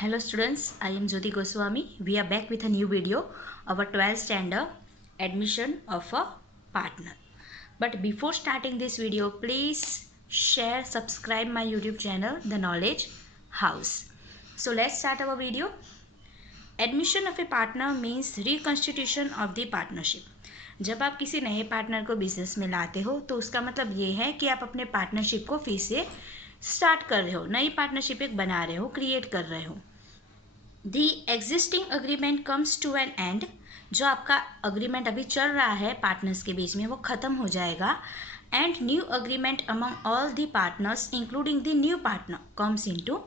Hello students, I am Jyoti Goswami. We are back with a new video of a 12th standard admission of a partner. But before starting this video, please share, subscribe my YouTube channel, The Knowledge House. So let's start our video. Admission of a partner means reconstitution of the partnership. जब आप किसी नए partner को business में लाते हो तो उसका मतलब ये है कि आप अपने पार्टनरशिप को फिर से स्टार्ट कर रहे हो, नई पार्टनरशिप एक बना रहे हो, क्रिएट कर रहे हो. The existing agreement comes to an end. जो आपका अग्रीमेंट अभी चल रहा है पार्टनर्स के बीच में वो ख़त्म हो जाएगा. And new agreement among all the partners including the new partner comes into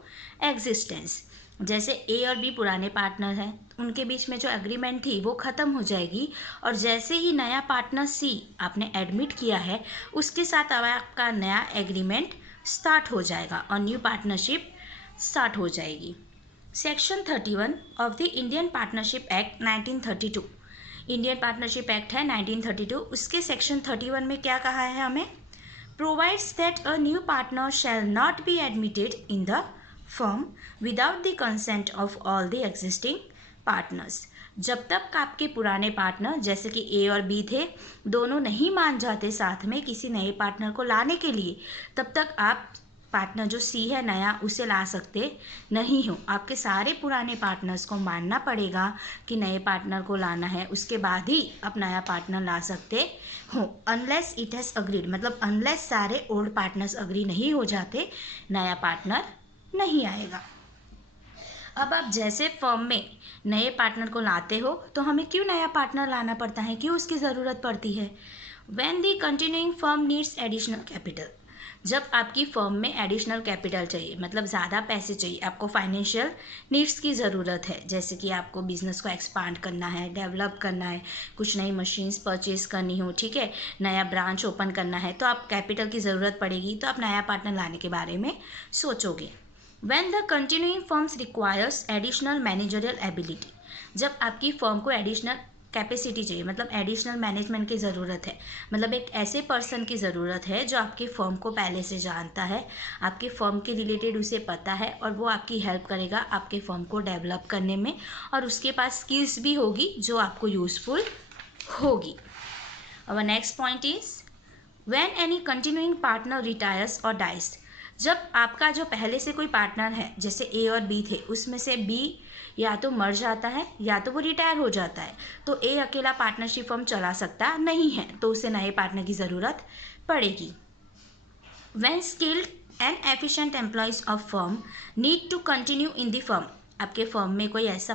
existence. जैसे ए और बी पुराने पार्टनर हैं, उनके बीच में जो एग्रीमेंट थी वो ख़त्म हो जाएगी और जैसे ही नया पार्टनर सी आपने एडमिट किया है उसके साथ अब आपका नया एग्रीमेंट स्टार्ट हो जाएगा और न्यू पार्टनरशिप स्टार्ट हो जाएगी. Section 31 of the Indian partnership act 1932. Indian partnership act है 1932. उसके सेक्शन 31 में क्या कहा है हमें? Provides that a new partner shall not be admitted in the firm without the consent of all the existing partners. जब तक आपके पुराने पार्टनर जैसे कि ए और बी थे दोनों नहीं मान जाते साथ में किसी नए पार्टनर को लाने के लिए, तब तक आप पार्टनर जो सी है नया उसे ला सकते नहीं हो. आपके सारे पुराने पार्टनर्स को मानना पड़ेगा कि नए पार्टनर को लाना है, उसके बाद ही आप नया पार्टनर ला सकते हो. अनलेस इट हैज़ अग्रीड, मतलब अनलेस सारे ओल्ड पार्टनर्स अग्री नहीं हो जाते नया पार्टनर नहीं आएगा. अब आप जैसे फर्म में नए पार्टनर को लाते हो तो हमें क्यों नया पार्टनर लाना पड़ता है, क्यों उसकी ज़रूरत पड़ती है? When the continuing firm needs additional capital. जब आपकी फर्म में एडिशनल कैपिटल चाहिए, मतलब ज़्यादा पैसे चाहिए, आपको फाइनेंशियल नीड्स की ज़रूरत है, जैसे कि आपको बिजनेस को एक्सपांड करना है, डेवलप करना है, कुछ नई मशीन्स परचेज करनी हो, ठीक है, नया ब्रांच ओपन करना है, तो आप कैपिटल की ज़रूरत पड़ेगी, तो आप नया पार्टनर लाने के बारे में सोचोगे. When the continuing firms requires additional managerial ability. जब आपकी फर्म को एडिशनल कैपेसिटी चाहिए, मतलब एडिशनल मैनेजमेंट की ज़रूरत है, मतलब एक ऐसे पर्सन की ज़रूरत है जो आपकी फ़र्म को पहले से जानता है, आपके फर्म के रिलेटेड उसे पता है और वो आपकी हेल्प करेगा आपके फर्म को डेवलप करने में और उसके पास स्किल्स भी होगी जो आपको यूज़फुल होगी. Our next point is when any continuing partner retires or dies. जब आपका जो पहले से कोई पार्टनर है जैसे ए और बी थे, उसमें से बी या तो मर जाता है या तो वो रिटायर हो जाता है, तो ए अकेला पार्टनरशिप फर्म चला सकता नहीं है, तो उसे नए पार्टनर की ज़रूरत पड़ेगी. When skilled and efficient employees of firm need to continue in the firm. आपके फर्म में कोई ऐसा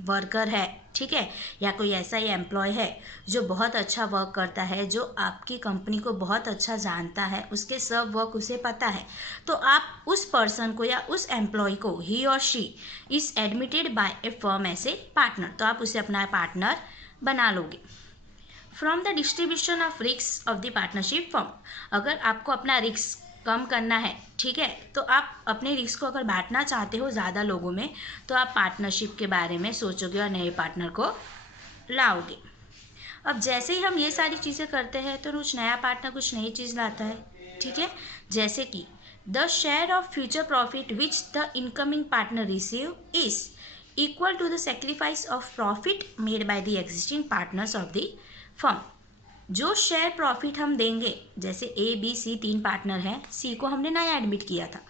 वर्कर है, ठीक है, या कोई ऐसा ही एम्प्लॉय है जो बहुत अच्छा वर्क करता है, जो आपकी कंपनी को बहुत अच्छा जानता है, उसके सब वर्क उसे पता है, तो आप उस पर्सन को या उस एम्प्लॉय को ही और she is admitted by a firm as a partner, तो आप उसे अपना पार्टनर बना लोगे. From the distribution of risk of the partnership firm. अगर आपको अपना रिस्क कम करना है, ठीक है, तो आप अपने रिस्क को अगर बांटना चाहते हो ज़्यादा लोगों में तो आप पार्टनरशिप के बारे में सोचोगे और नए पार्टनर को लाओगे. अब जैसे ही हम ये सारी चीज़ें करते हैं तो कुछ नया पार्टनर कुछ नई चीज़ लाता है, ठीक है, जैसे कि the share of future profit which the incoming partner receive is equal to the sacrifice of profit made by the existing partners of the firm. जो शेयर प्रॉफिट हम देंगे, जैसे ए बी सी 3 पार्टनर हैं, सी को हमने नया admit किया था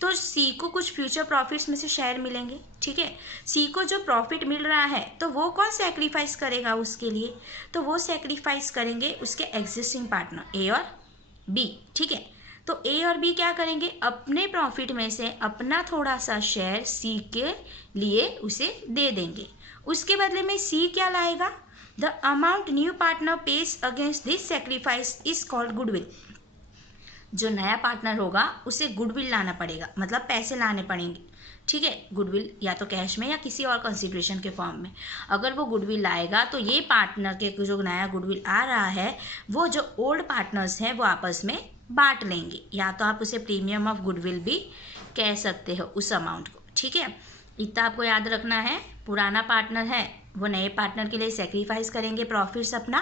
तो सी को कुछ फ्यूचर प्रॉफिट्स में से शेयर मिलेंगे, ठीक है. सी को जो प्रॉफिट मिल रहा है तो वो कौन सेक्रीफाइस करेगा उसके लिए? तो वो सेक्रीफाइस करेंगे उसके एग्जिस्टिंग पार्टनर ए और बी, ठीक है. तो ए और बी क्या करेंगे? अपने प्रॉफिट में से अपना थोड़ा सा शेयर सी के लिए उसे दे देंगे. उसके बदले में सी क्या लाएगा? The amount new partner pays against this sacrifice is called goodwill. जो नया पार्टनर होगा उसे गुडविल लाना पड़ेगा, मतलब पैसे लाने पड़ेंगे, ठीक है. गुडविल या तो कैश में या किसी और कंसिडरेशन के फॉर्म में. अगर वो गुडविल लाएगा तो ये पार्टनर के जो नया गुडविल आ रहा है वो जो ओल्ड पार्टनर्स हैं वो आपस में बांट लेंगे, या तो आप उसे प्रीमियम ऑफ गुडविल भी कह सकते हो उस अमाउंट को, ठीक है. इतना आपको याद रखना है. पुराना पार्टनर है वो नए पार्टनर के लिए सेक्रीफाइस करेंगे प्रॉफिट्स अपना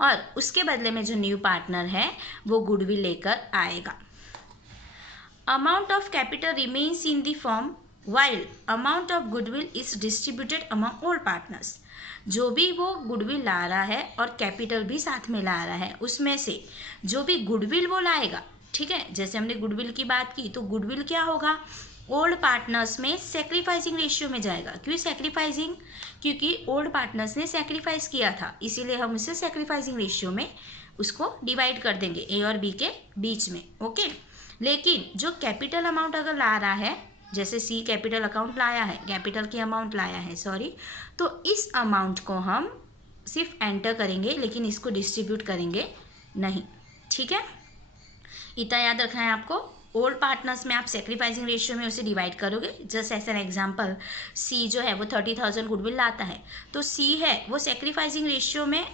और उसके बदले में जो न्यू पार्टनर है वो गुडविल लेकर आएगा. Amount of capital remains in the firm while amount of goodwill is distributed among all partners। जो भी वो गुडविल ला रहा है और कैपिटल भी साथ में ला रहा है, उसमें से जो भी गुडविल वो लाएगा, ठीक है, जैसे हमने गुडविल की बात की तो गुडविल क्या होगा, ओल्ड पार्टनर्स में सेक्रीफाइसिंग रेशियो में जाएगा। क्यों सेक्रीफाइसिंग, क्योंकि ओल्ड पार्टनर्स ने सेक्रीफाइस किया था, इसीलिए हम उसे सेक्रीफाइसिंग रेशियो में उसको डिवाइड कर देंगे ए और बी के बीच में। ओके, लेकिन जो कैपिटल अमाउंट अगर ला रहा है, जैसे सी कैपिटल अकाउंट लाया है, कैपिटल की अमाउंट लाया है सॉरी, तो इस अमाउंट को हम सिर्फ एंटर करेंगे लेकिन इसको डिस्ट्रीब्यूट करेंगे नहीं। ठीक है, इतना याद रखना है आपको। ओल्ड पार्टनर्स में आप सेक्रीफाइसिंग रेशियो में उसे डिवाइड करोगे। जस्ट एज एन एग्जांपल, सी जो है वो 30,000 गुडविल लाता है, तो सी है वो सेक्रीफाइसिंग रेशियो में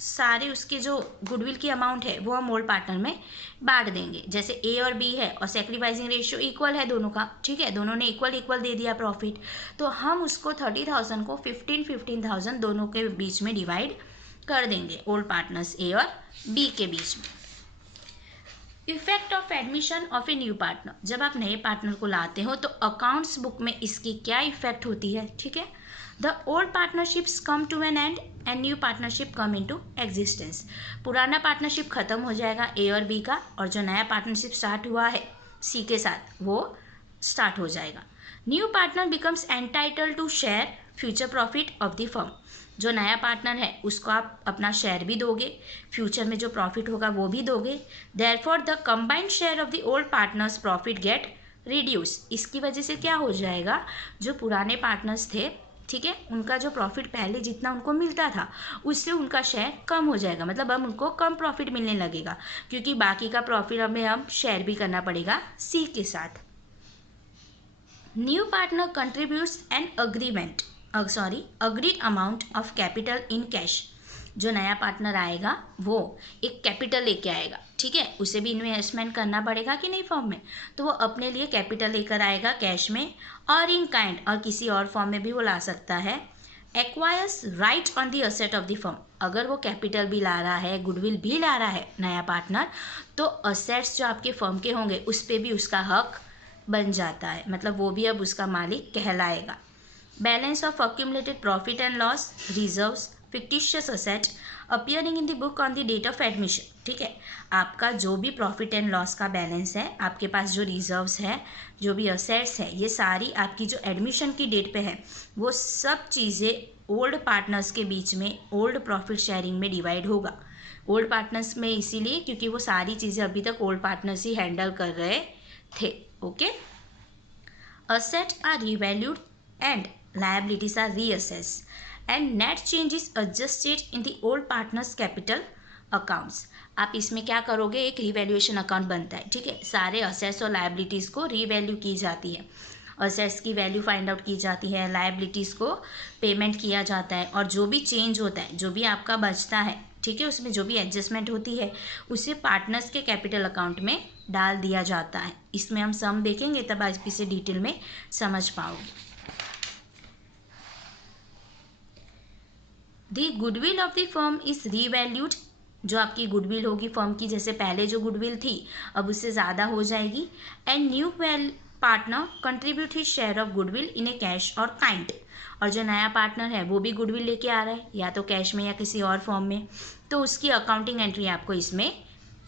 सारे उसके जो गुडविल की अमाउंट है वो हम ओल्ड पार्टनर में बांट देंगे। जैसे ए और बी है और सेक्रीफाइसिंग रेशियो इक्वल है दोनों का, ठीक है, दोनों ने इक्वल इक्वल दे दिया प्रॉफिट, तो हम उसको 30,000 को 15,000 दोनों के बीच में डिवाइड कर देंगे, ओल्ड पार्टनर्स ए और बी के बीच में। Effect of admission of a new partner, जब आप नए पार्टनर को लाते हो तो अकाउंट्स बुक में इसकी क्या इफेक्ट होती है, ठीक है। The old partnerships come to an end and new partnership come into existence. पुराना पार्टनरशिप खत्म हो जाएगा ए और बी का, और जो नया पार्टनरशिप स्टार्ट हुआ है सी के साथ वो स्टार्ट हो जाएगा। New partner becomes entitle to share future profit of the firm. जो नया पार्टनर है उसको आप अपना शेयर भी दोगे, फ्यूचर में जो प्रॉफिट होगा वो भी दोगे। Therefore the combined share of the old partners profit get reduce. इसकी वजह से क्या हो जाएगा, जो पुराने पार्टनर्स थे, ठीक है, उनका जो प्रॉफिट पहले जितना उनको मिलता था उससे उनका शेयर कम हो जाएगा, मतलब अब उनको कम प्रॉफिट मिलने लगेगा, क्योंकि बाकी का प्रॉफिट हमें अब शेयर भी करना पड़ेगा सी के साथ। New partner contributes N agreed amount of capital in cash. जो नया पार्टनर आएगा वो एक कैपिटल लेके आएगा, ठीक है, उसे भी इन्वेस्टमेंट करना पड़ेगा कि नहीं फॉर्म में, तो वो अपने लिए कैपिटल लेकर आएगा कैश में, और इन काइंड और किसी और फॉर्म में भी वो ला सकता है। Acquires right on the asset of the firm. अगर वो कैपिटल भी ला रहा है, गुडविल भी ला रहा है नया पार्टनर, तो असेट्स जो आपके फर्म के होंगे उस पर भी उसका हक बन जाता है, मतलब वो भी अब उसका मालिक कहलाएगा। Balance of accumulated profit and loss, reserves, fictitious asset appearing in the book on the date of admission. ठीक है, आपका जो भी प्रॉफिट एंड लॉस का बैलेंस है, आपके पास जो रिजर्व्स है, जो भी असेट्स है, ये सारी आपकी जो एडमिशन की डेट पे है, वो सब चीज़ें ओल्ड पार्टनर्स के बीच में ओल्ड प्रॉफिट शेयरिंग में डिवाइड होगा। ओल्ड पार्टनर्स में इसीलिए क्योंकि वो सारी चीज़ें अभी तक ओल्ड पार्टनर्स ही हैंडल कर रहे थे। Okay, assets are revalued and liabilities are reassessed and net change is adjusted in the old partners capital accounts। आप इसमें क्या करोगे, एक रिवैल्यूएशन अकाउंट बनता है, ठीक है, सारे असेट्स और लायबिलिटीज़ को रिवैल्यू की जाती है, असेट्स की वैल्यू फाइंड आउट की जाती है, लायबिलिटीज़ को पेमेंट किया जाता है, और जो भी चेंज होता है, जो भी आपका बचता है, ठीक है, उसमें जो भी एडजस्टमेंट होती है उसे पार्टनर्स के कैपिटल अकाउंट में डाल दिया जाता है। इसमें हम सम देखेंगे तब आप इसे डिटेल में समझ पाओगे। The goodwill of the firm is revalued. जो आपकी गुडविल होगी फर्म की, जैसे पहले जो गुडविल थी अब उससे ज़्यादा हो जाएगी। And new partner contribute his share of goodwill in A cash और काइंड। और जो नया पार्टनर है वो भी गुडविल लेके आ रहा है, या तो कैश में या किसी और फॉर्म में, तो उसकी अकाउंटिंग एंट्री आपको इसमें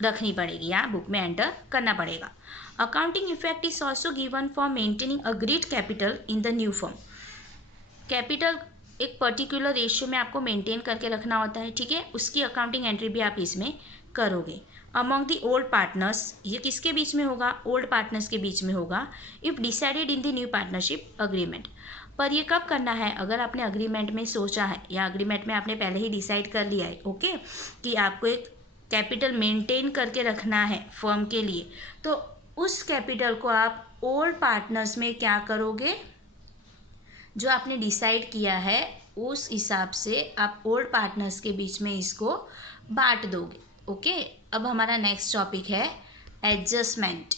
रखनी पड़ेगी या बुक में एंटर करना पड़ेगा। Accounting effect is also given for maintaining agreed capital in the new firm. Capital एक पर्टिकुलर रेशियो में आपको मेंटेन करके रखना होता है, ठीक है, उसकी अकाउंटिंग एंट्री भी आप इसमें करोगे। अमॉन्ग द ओल्ड पार्टनर्स, ये किसके बीच में होगा, ओल्ड पार्टनर्स के बीच में होगा। If decided in the new partnership agreement. पर ये कब करना है, अगर आपने अग्रीमेंट में सोचा है या अग्रीमेंट में आपने पहले ही डिसाइड कर लिया है, ओके, कि आपको एक कैपिटल मेंटेन करके रखना है फर्म के लिए, तो उस कैपिटल को आप ओल्ड पार्टनर्स में क्या करोगे, जो आपने डिसाइड किया है उस हिसाब से आप ओल्ड पार्टनर्स के बीच में इसको बांट दोगे। ओके, अब हमारा नेक्स्ट टॉपिक है एडजस्टमेंट।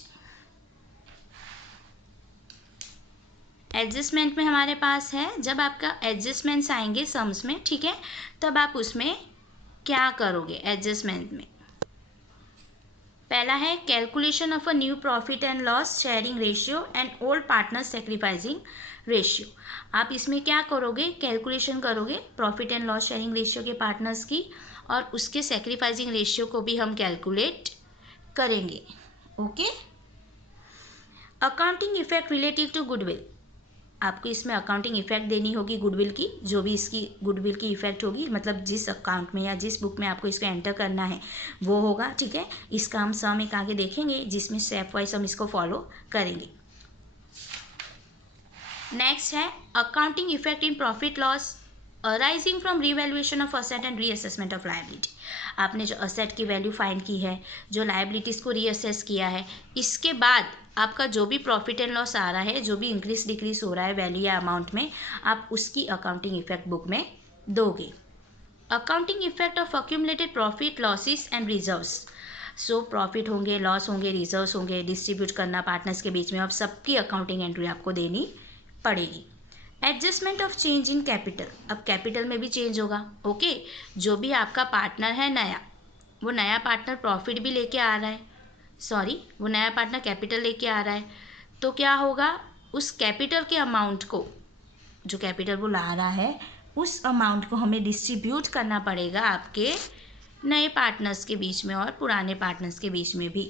एडजस्टमेंट में हमारे पास है, जब आपका एडजस्टमेंट्स आएंगे सम्स में, ठीक है, तब आप उसमें क्या करोगे। एडजस्टमेंट में पहला है calculation of a new profit and loss sharing ratio and old partner sacrificing ratio. आप इसमें क्या करोगे, कैलकुलेशन करोगे profit and loss sharing ratio के पार्टनर्स की, और उसके सेक्रीफाइसिंग रेशियो को भी हम कैलकुलेट करेंगे। Okay. Accounting effect relative to goodwill, आपको इसमें अकाउंटिंग इफेक्ट देनी होगी गुडविल की, जो भी इसकी गुडविल की इफेक्ट होगी, मतलब जिस अकाउंट में या जिस बुक में आपको इसको एंटर करना है वो होगा। ठीक है, इसका हम सम एक आगे देखेंगे जिसमें स्टेप वाइज हम इसको फॉलो करेंगे। नेक्स्ट है accounting effect in profit loss arising from revaluation of asset and reassessment of liability. आपने जो असेट की वैल्यू फाइंड की है, जो लायबिलिटीज़ को रीअसेस किया है, इसके बाद आपका जो भी प्रॉफिट एंड लॉस आ रहा है, जो भी इंक्रीज डिक्रीज हो रहा है वैल्यू या अमाउंट में, आप उसकी अकाउंटिंग इफेक्ट बुक में दोगे। Accounting effect of accumulated profit losses and reserves. So profit होंगे, लॉस होंगे, रिजर्व्स होंगे, डिस्ट्रीब्यूट करना पार्टनर्स के बीच में, अब सबकी अकाउंटिंग एंट्री आपको देनी पड़ेगी। Adjustment of change in capital, अब कैपिटल में भी चेंज होगा। ओके, जो भी आपका पार्टनर है नया, वो नया पार्टनर प्रॉफिट भी लेके आ रहा है, वो नया पार्टनर कैपिटल लेके आ रहा है, तो क्या होगा, उस कैपिटल के अमाउंट को, जो कैपिटल वो ला रहा है, उस अमाउंट को हमें डिस्ट्रीब्यूट करना पड़ेगा आपके नए पार्टनर्स के बीच में और पुराने पार्टनर्स के बीच में भी।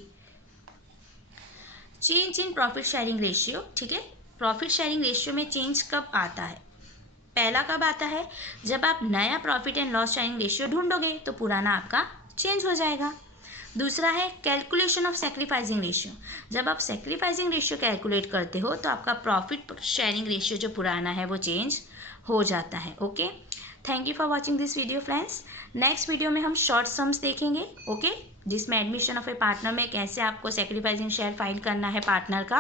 Change in profit sharing ratio. ठीक है, प्रॉफिट शेयरिंग रेशियो में चेंज कब आता है, पहला कब आता है, जब आप नया profit and loss sharing ratio ढूंढोगे तो पुराना आपका चेंज हो जाएगा। दूसरा है कैलकुलेशन ऑफ सेक्रीफाइसिंग रेशियो, जब आप सेक्रीफाइसिंग रेशियो कैलकुलेट करते हो तो आपका प्रॉफिट शेयरिंग रेशियो जो पुराना है वो चेंज हो जाता है। Okay, thank you for watching this video friends. Next video में हम शॉर्ट सम्स देखेंगे। ओके, जिसमें एडमिशन ऑफ ए पार्टनर में कैसे आपको सेक्रीफाइसिंग शेयर फाइंड करना है पार्टनर का,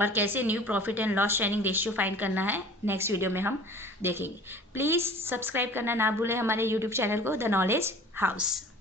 और कैसे new profit and loss sharing ratio find करना है, नेक्स्ट वीडियो में हम देखेंगे। प्लीज़ सब्सक्राइब करना ना भूलें हमारे यूट्यूब चैनल को, द नॉलेज हाउस।